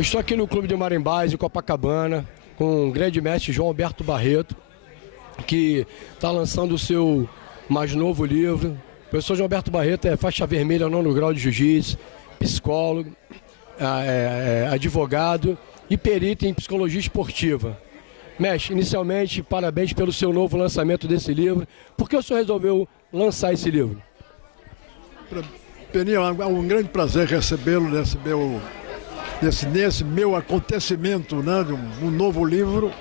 Eu estou aqui no Clube de Marimbás, em Copacabana, com o grande mestre João Alberto Barreto, que está lançando o seu mais novo livro. O professor João Alberto Barreto é faixa vermelha 9º grau de jiu-jitsu, psicólogo, advogado e perito em psicologia esportiva. Mestre, inicialmente, parabéns pelo seu novo lançamento desse livro. Por que o senhor resolveu lançar esse livro? Peninha, é um grande prazer recebê-lo nesse meu acontecimento, né, de um novo livro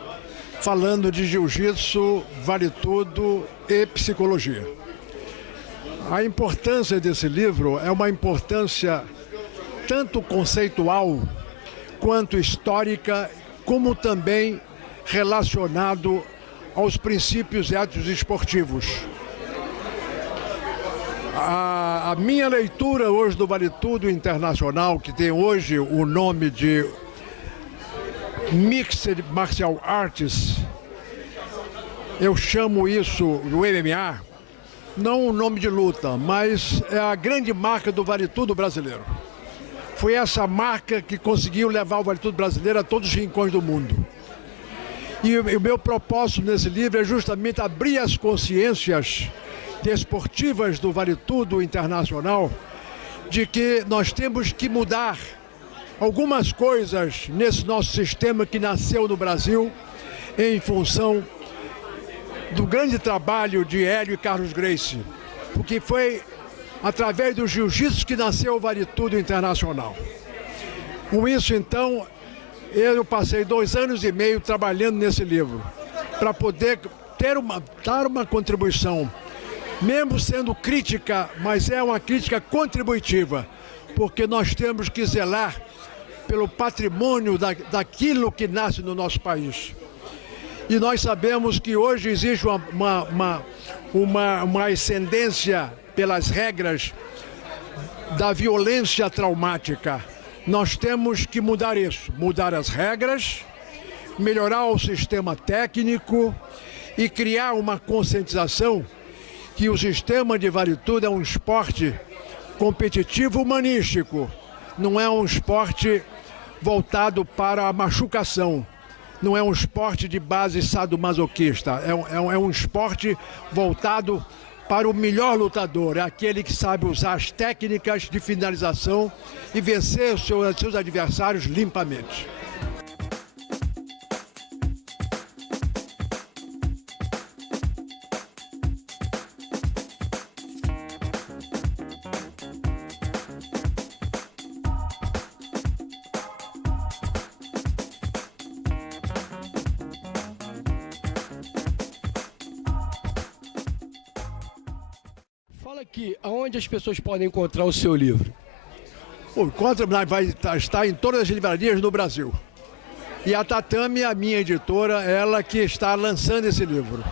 falando de jiu-jitsu, vale tudo e psicologia. A importância desse livro é uma importância tanto conceitual quanto histórica, como também relacionado aos princípios éticos esportivos. A minha leitura hoje do Vale Tudo Internacional, que tem hoje o nome de Mixed Martial Arts, eu chamo isso do MMA, não um nome de luta, mas é a grande marca do Vale Tudo brasileiro. Foi essa marca que conseguiu levar o Vale Tudo brasileiro a todos os rincões do mundo. E o meu propósito nesse livro é justamente abrir as consciências desportivas do Vale Tudo Internacional de que nós temos que mudar algumas coisas nesse nosso sistema que nasceu no Brasil em função do grande trabalho de Hélio e Carlos Gracie, porque foi através do jiu-jitsu que nasceu o Vale Tudo Internacional. Com isso, então, eu passei 2 anos e meio trabalhando nesse livro para poder dar uma contribuição, mesmo sendo crítica, mas é uma crítica contributiva, porque nós temos que zelar pelo patrimônio daquilo que nasce no nosso país. E nós sabemos que hoje existe uma ascendência pelas regras da violência traumática. Nós temos que mudar isso, mudar as regras, melhorar o sistema técnico e criar uma conscientização que o sistema de Vale Tudo é um esporte competitivo humanístico, não é um esporte voltado para a machucação, não é um esporte de base sadomasoquista, é um esporte voltado para o melhor lutador, é aquele que sabe usar as técnicas de finalização e vencer os seus adversários limpamente. Fala aqui, aonde as pessoas podem encontrar o seu livro? Vai estar em todas as livrarias do Brasil. E a Tatame, a minha editora, ela que está lançando esse livro.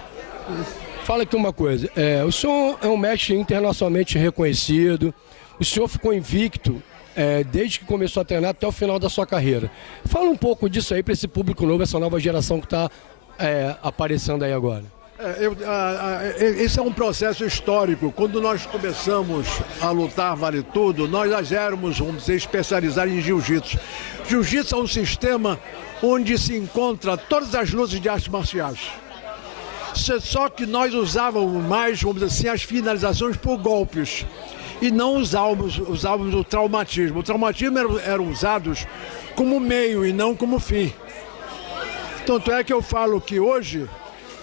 Fala aqui uma coisa, o senhor é um mestre internacionalmente reconhecido, o senhor ficou invicto desde que começou a treinar até o final da sua carreira. Fala um pouco disso aí para esse público novo, essa nova geração que está aparecendo aí agora. Esse é um processo histórico. Quando nós começamos a lutar Vale Tudo, nós já éramos, vamos dizer, especializados em jiu-jitsu. Jiu-jitsu é um sistema onde se encontra todas as lutas de artes marciais. Só que nós usávamos mais, vamos dizer assim, as finalizações por golpes. E não usávamos o traumatismo. O traumatismo eram usados como meio e não como fim. Tanto é que eu falo que hoje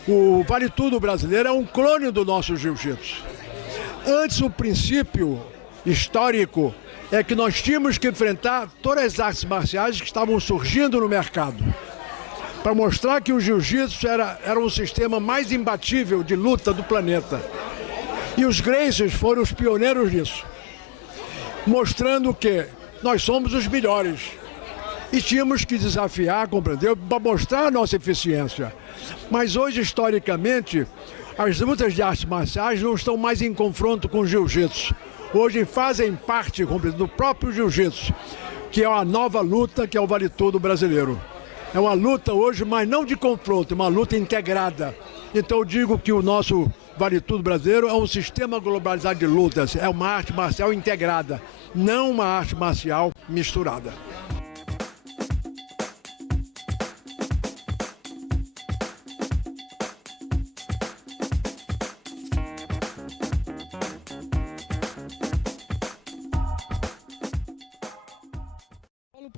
o Vale Tudo brasileiro é um clone do nosso jiu-jitsu. Antes, o princípio histórico é que nós tínhamos que enfrentar todas as artes marciais que estavam surgindo no mercado, para mostrar que o jiu-jitsu era um sistema mais imbatível de luta do planeta. E os Gracies foram os pioneiros disso, mostrando que nós somos os melhores. E tínhamos que desafiar, compreendeu? Para mostrar a nossa eficiência. Mas hoje, historicamente, as lutas de artes marciais não estão mais em confronto com o jiu-jitsu. Hoje fazem parte, compreendeu, do próprio jiu-jitsu, que é uma nova luta, que é o Vale Tudo brasileiro. É uma luta hoje, mas não de confronto, é uma luta integrada. Então eu digo que o nosso Vale Tudo brasileiro é um sistema globalizado de lutas, é uma arte marcial integrada, não uma arte marcial misturada.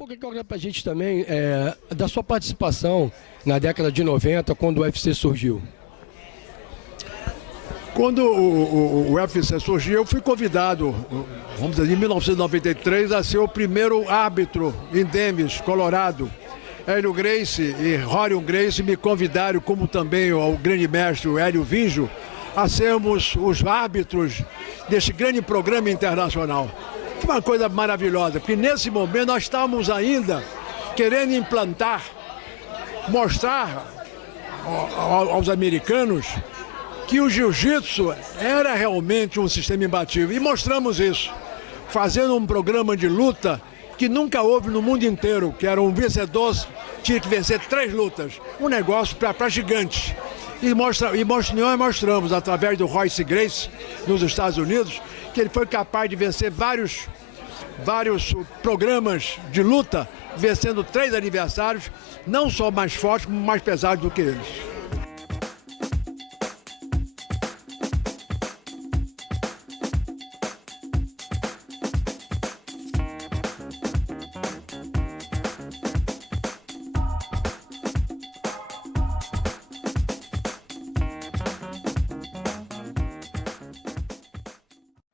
pouco agora pra gente também da sua participação na década de 90, quando o UFC surgiu. Quando o UFC surgiu, eu fui convidado, vamos dizer, em 1993, a ser o primeiro árbitro em Denver, Colorado. Hélio Gracie e Rorion Gracie me convidaram, como também o grande mestre Hélio Vinjo, a sermos os árbitros deste grande programa internacional. Foi uma coisa maravilhosa, porque nesse momento nós estávamos ainda querendo implantar, mostrar aos americanos que o jiu-jitsu era realmente um sistema imbatível. E mostramos isso, fazendo um programa de luta que nunca houve no mundo inteiro, que era um vencedor, tinha que vencer 3 lutas. Um negócio para gigantes. E nós mostramos, através do Royce Gracie, nos Estados Unidos, que ele foi capaz de vencer vários programas de luta, vencendo 3 adversários, não só mais fortes, mas mais pesados do que eles.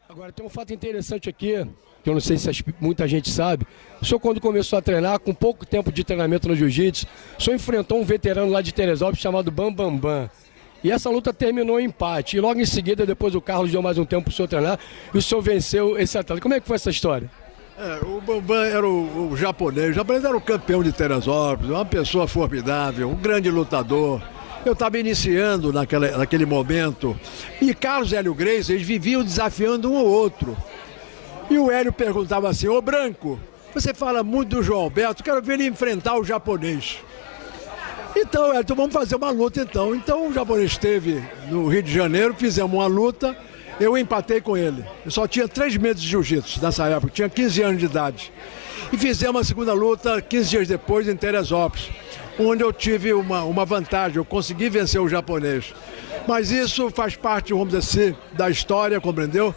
Agora, tem um fato interessante aqui, que eu não sei se muita gente sabe. O senhor, quando começou a treinar, com pouco tempo de treinamento no jiu-jitsu, o senhor enfrentou um veterano lá de Teresópolis chamado Bam Bam Bam. E essa luta terminou em empate. E logo em seguida, depois o Carlos deu mais um tempo para o senhor treinar, e o senhor venceu esse atleta. Como é que foi essa história? O Bambam era o japonês. O japonês era o campeão de Teresópolis, uma pessoa formidável, um grande lutador. Eu estava iniciando naquele momento. E Carlos e Hélio Gracie, eles viviam desafiando um ao outro. E o Hélio perguntava assim: ô Branco, você fala muito do João Alberto, quero ver ele enfrentar o japonês. Então, Hélio, então vamos fazer uma luta então. Então o japonês esteve no Rio de Janeiro, fizemos uma luta, eu empatei com ele. Eu só tinha 3 meses de jiu-jitsu nessa época, tinha 15 anos de idade. E fizemos a segunda luta 15 dias depois em Teresópolis, onde eu tive uma vantagem, eu consegui vencer o japonês. Mas isso faz parte, vamos dizer assim, da história, compreendeu?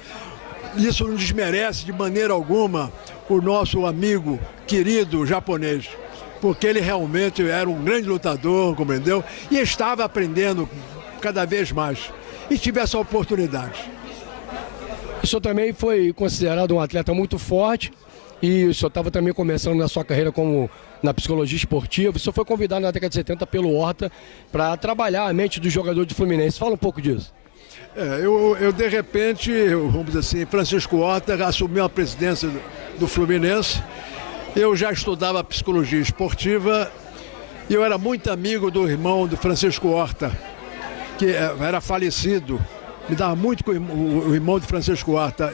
Isso não desmerece de maneira alguma o nosso amigo querido japonês, porque ele realmente era um grande lutador, compreendeu? E estava aprendendo cada vez mais. E tive essa oportunidade. O senhor também foi considerado um atleta muito forte e o senhor estava também começando na sua carreira como na psicologia esportiva. O senhor foi convidado na década de 70 pelo Horta para trabalhar a mente do jogador de Fluminense. Fala um pouco disso. Eu de repente, vamos dizer assim, Francisco Horta assumiu a presidência do Fluminense. Eu já estudava psicologia esportiva e eu era muito amigo do irmão do Francisco Horta, que era falecido. Me dava muito com o irmão de Francisco Horta.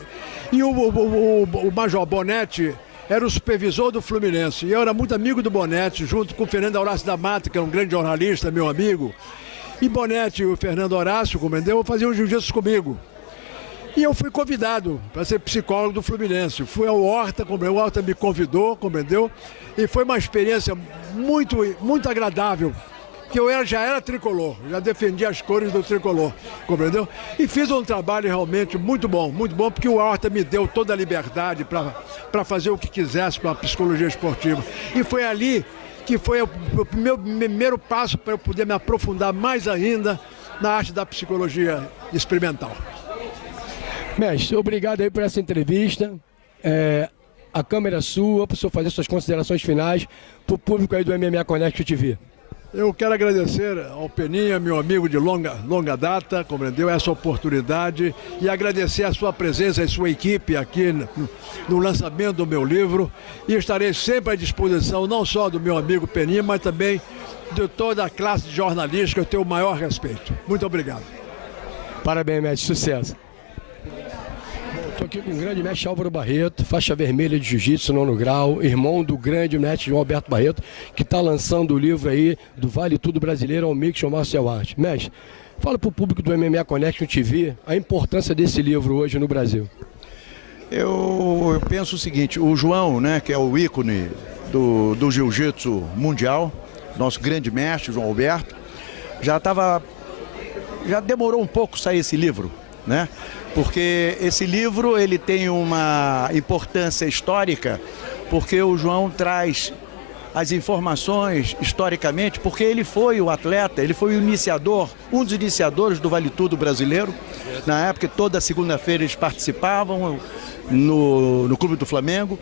E o Major Bonetti era o supervisor do Fluminense. E eu era muito amigo do Bonetti, junto com o Fernando Horácio da Mata, que é um grande jornalista, meu amigo. E Bonetti e o Fernando Horácio, compreendeu, faziam jiu-jitsu comigo. E eu fui convidado para ser psicólogo do Fluminense. Fui ao Horta, o Horta me convidou, compreendeu? E foi uma experiência muito, muito agradável. Que eu já era tricolor, já defendia as cores do tricolor, compreendeu? E fiz um trabalho realmente muito bom, porque o Horta me deu toda a liberdade para fazer o que quisesse com a psicologia esportiva. E foi ali que foi o meu primeiro passo para eu poder me aprofundar mais ainda na arte da psicologia experimental. Mestre, obrigado aí por essa entrevista. A câmera é sua, para o senhor fazer suas considerações finais para o público aí do MMA Connect TV. Eu quero agradecer ao Peninha, meu amigo de longa data, compreendeu, essa oportunidade, e agradecer a sua presença e sua equipe aqui no lançamento do meu livro, e estarei sempre à disposição não só do meu amigo Peninha, mas também de toda a classe de jornalistas, que eu tenho o maior respeito. Muito obrigado. Parabéns, mestre, sucesso. Estou aqui com o grande mestre Álvaro Barreto, faixa vermelha de jiu-jitsu, 9º grau, irmão do grande mestre João Alberto Barreto, que está lançando o livro aí do Vale Tudo Brasileiro ao Mixed Martial Arts. Mestre, fala para o público do MMA Connection TV a importância desse livro hoje no Brasil. Eu penso o seguinte, o João, né, que é o ícone do jiu-jitsu mundial, nosso grande mestre João Alberto, já demorou um pouco sair esse livro, né? Porque esse livro ele tem uma importância histórica porque o João traz as informações historicamente, porque ele foi o atleta, ele foi o iniciador, um dos iniciadores do Vale Tudo brasileiro. Na época, toda segunda-feira eles participavam no Clube do Flamengo,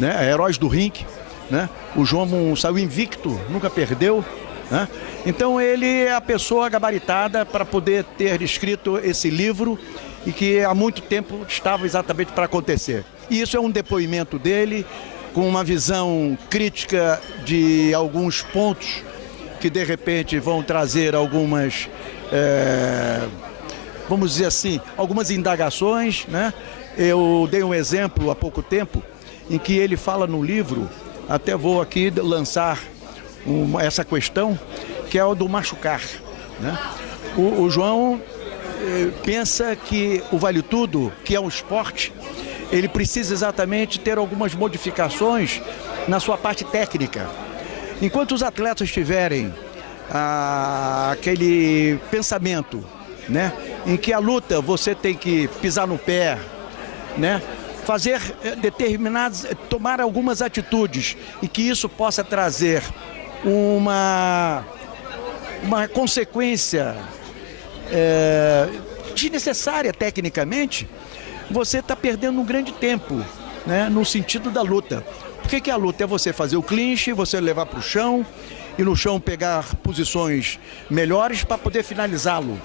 né? Heróis do Rinque, né? O João saiu invicto, nunca perdeu, né? Então ele é a pessoa gabaritada para poder ter escrito esse livro e que há muito tempo estava exatamente para acontecer. E isso é um depoimento dele, com uma visão crítica de alguns pontos que de repente vão trazer algumas, vamos dizer assim, algumas indagações, né? Eu dei um exemplo há pouco tempo em que ele fala no livro, até vou aqui lançar essa questão, que é o do machucar, né? O João pensa que o Vale Tudo, que é um esporte, ele precisa exatamente ter algumas modificações na sua parte técnica. Enquanto os atletas tiverem aquele pensamento, né, em que a luta você tem que pisar no pé, né, fazer tomar algumas atitudes e que isso possa trazer uma consequência desnecessária tecnicamente, você está perdendo um grande tempo, né, no sentido da luta. O que é a luta? É você fazer o clinch, você levar para o chão e no chão pegar posições melhores para poder finalizá-lo,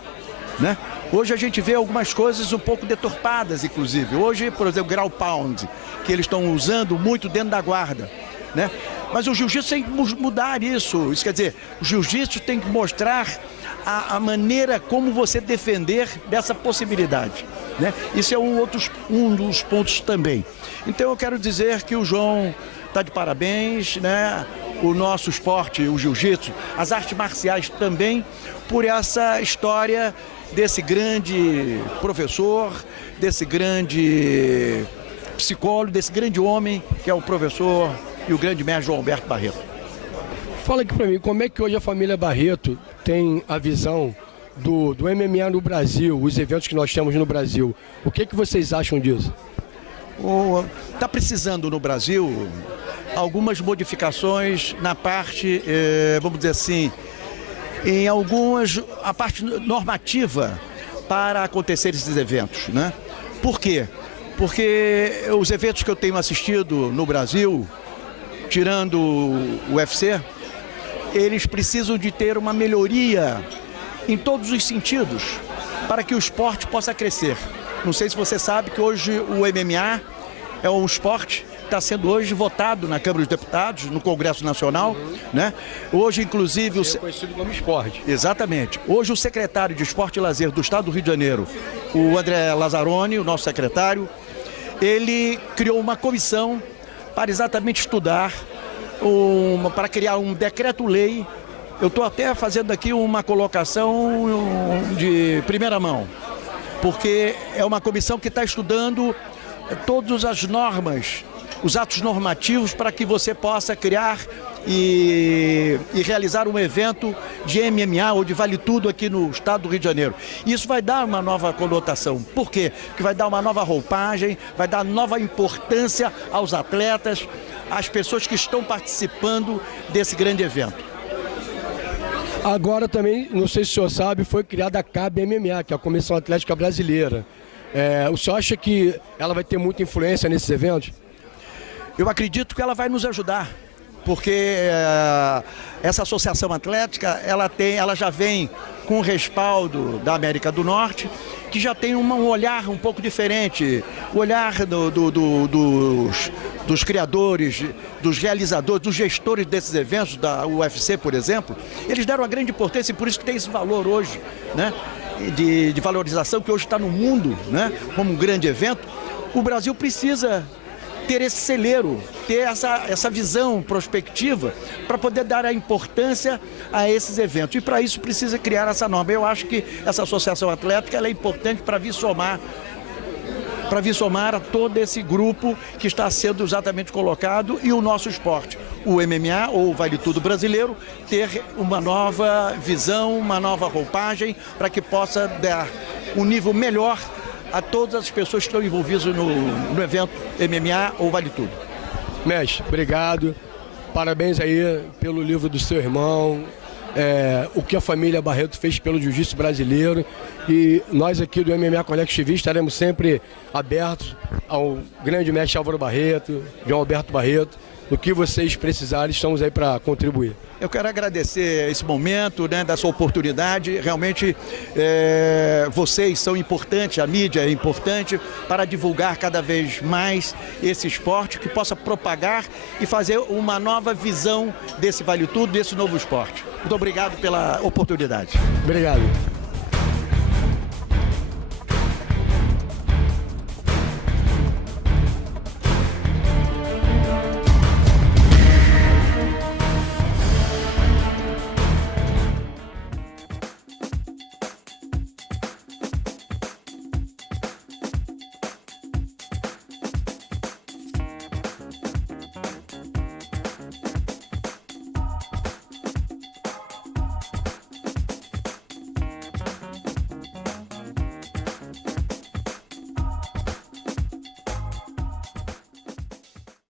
né? Hoje a gente vê algumas coisas um pouco deturpadas, inclusive. Hoje, por exemplo, o ground pound, que eles estão usando muito dentro da guarda, né? Mas o jiu-jitsu tem que mudar isso. Isso quer dizer, o jiu-jitsu tem que mostrar a maneira como você defender dessa possibilidade, né? Isso é um dos pontos também. Então eu quero dizer que o João está de parabéns, né? O nosso esporte, o jiu-jitsu, as artes marciais também, por essa história desse grande professor, desse grande psicólogo, desse grande homem que é o professor e o grande mestre João Alberto Barreto. Fala aqui para mim, como é que hoje a família Barreto tem a visão do MMA no Brasil, os eventos que nós temos no Brasil? O que vocês acham disso? Está precisando no Brasil algumas modificações na parte, vamos dizer assim, a parte normativa para acontecer esses eventos, né? Por quê? Porque os eventos que eu tenho assistido no Brasil, tirando o UFC, eles precisam de ter uma melhoria em todos os sentidos para que o esporte possa crescer. Não sei se você sabe que hoje o MMA é um esporte que está sendo hoje votado na Câmara dos Deputados, no Congresso Nacional, né? Hoje, inclusive... É conhecido como esporte. Exatamente. Hoje o secretário de Esporte e Lazer do Estado do Rio de Janeiro, o André Lazzaroni, o nosso secretário, ele criou uma comissão para exatamente estudar, para criar um decreto-lei. Eu estou até fazendo aqui uma colocação de primeira mão, porque é uma comissão que está estudando todas as normas, os atos normativos para que você possa criar e realizar um evento de MMA ou de Vale Tudo aqui no estado do Rio de Janeiro. Isso vai dar uma nova conotação. Por quê? Porque vai dar uma nova roupagem, vai dar nova importância aos atletas, às pessoas que estão participando desse grande evento. Agora também, não sei se o senhor sabe, foi criada a CAB MMA, que é a Comissão Atlética Brasileira. O senhor acha que ela vai ter muita influência nesses eventos? Eu acredito que ela vai nos ajudar, porque essa associação atlética, ela já vem com o respaldo da América do Norte, que já tem um olhar um pouco diferente, o olhar dos criadores, dos realizadores, dos gestores desses eventos, da UFC, por exemplo. Eles deram uma grande importância e por isso que tem esse valor hoje, né, de valorização que hoje está no mundo, né, como um grande evento. O Brasil precisa ter esse celeiro, ter essa visão prospectiva para poder dar a importância a esses eventos. E para isso precisa criar essa norma. Eu acho que essa associação atlética ela é importante para vir somar a todo esse grupo que está sendo exatamente colocado e o nosso esporte, o MMA ou o Vale Tudo brasileiro, ter uma nova visão, uma nova roupagem para que possa dar um nível melhor a todas as pessoas que estão envolvidas no evento MMA ou Vale Tudo. Mestre, obrigado. Parabéns aí pelo livro do seu irmão, o que a família Barreto fez pelo jiu-jitsu brasileiro. E nós aqui do MMA Connect TV estaremos sempre abertos ao grande mestre Álvaro Barreto, João Alberto Barreto. No que vocês precisarem, estamos aí para contribuir. Eu quero agradecer esse momento, né, dessa oportunidade. Realmente vocês são importantes, a mídia é importante para divulgar cada vez mais esse esporte, que possa propagar e fazer uma nova visão desse Vale Tudo, desse novo esporte. Muito obrigado pela oportunidade. Obrigado.